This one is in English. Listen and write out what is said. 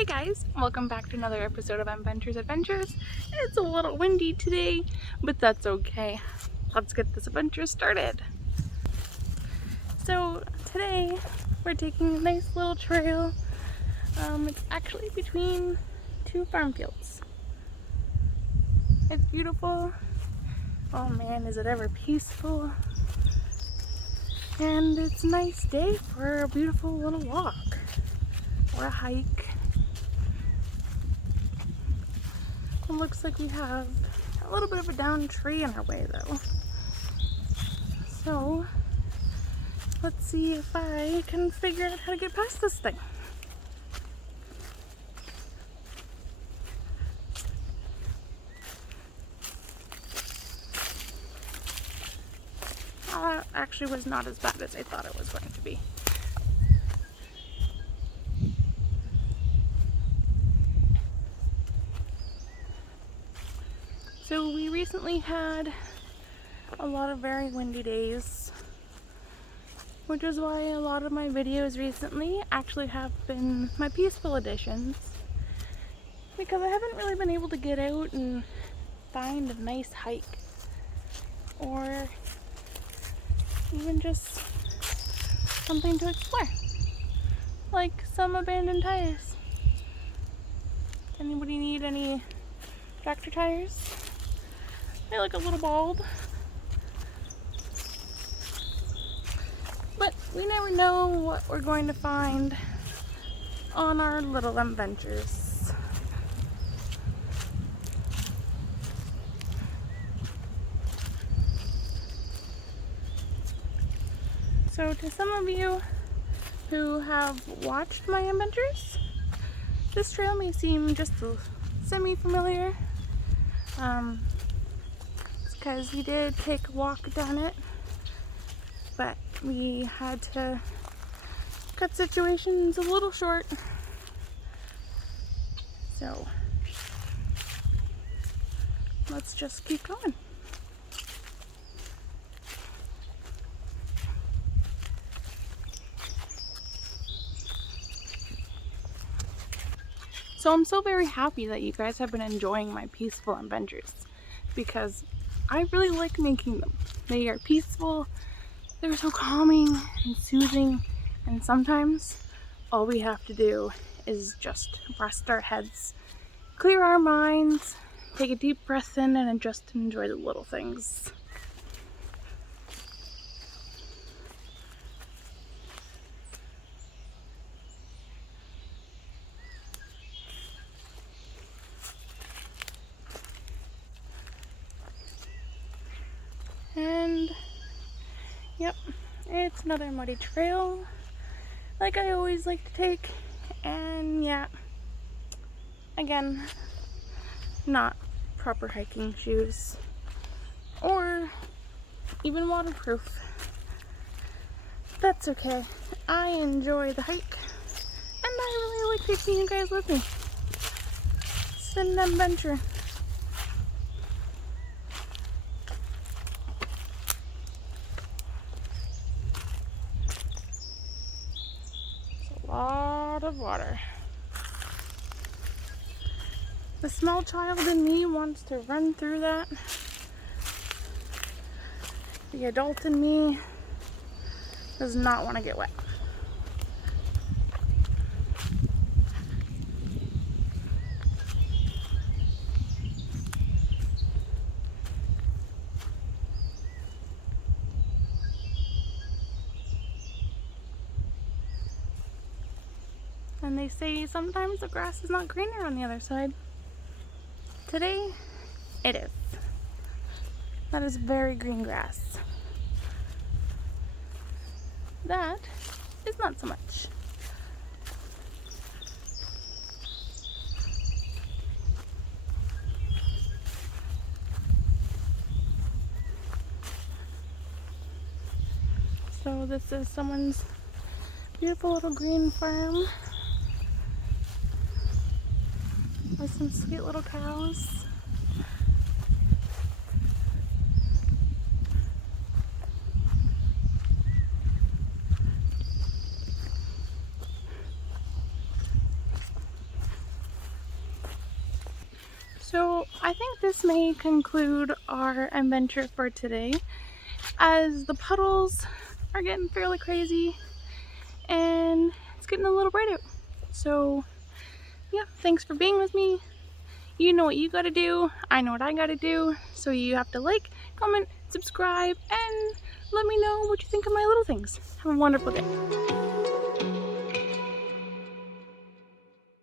Hey guys, welcome back to another episode of Emmventures Adventures. It's a little windy today, but that's okay. Let's get this adventure started. So today we're taking a nice little trail. It's actually between two farm fields. It's beautiful. Oh man, is it ever peaceful. And it's a nice day for a beautiful little walk or a hike. It looks like we have a little bit of a downed tree in our way though. So let's see if I can figure out how to get past this thing. That actually was not as bad as I thought it was going to be. So we recently had a lot of very windy days, which is why a lot of my videos recently actually have been my peaceful editions, because I haven't really been able to get out and find a nice hike or even just something to explore, like some abandoned tires. Anybody need any tractor tires? They look a little bald, but we never know what we're going to find on our little Emmventures. So to some of you who have watched my Emmventures, this trail may seem just semi-familiar. It's because we did take a walk down it, but we had to cut situations a little short. So let's just keep going. So I'm so very happy that you guys have been enjoying my peaceful adventures, because I really like making them. They are peaceful, they're so calming and soothing, and sometimes all we have to do is just rest our heads, clear our minds, take a deep breath in, and just enjoy the little things. And yep, it's another muddy trail like I always like to take, and yeah, again, not proper hiking shoes or even waterproof. That's okay. I enjoy the hike, and I really like taking you guys with me. It's an adventure. It's a lot of water. The small child in me wants to run through that. The adult in me does not want to get wet. And they say sometimes the grass is not greener on the other side. Today, it is. That is very green grass. That is not so much. So this is someone's beautiful little green farm with some sweet little cows. So I think this may conclude our adventure for today, as the puddles are getting fairly crazy and it's getting a little bright out. So yeah, thanks for being with me. You know what you gotta do, I know what I gotta do. So you have to like, comment, subscribe, and let me know what you think of my little things. Have a wonderful day.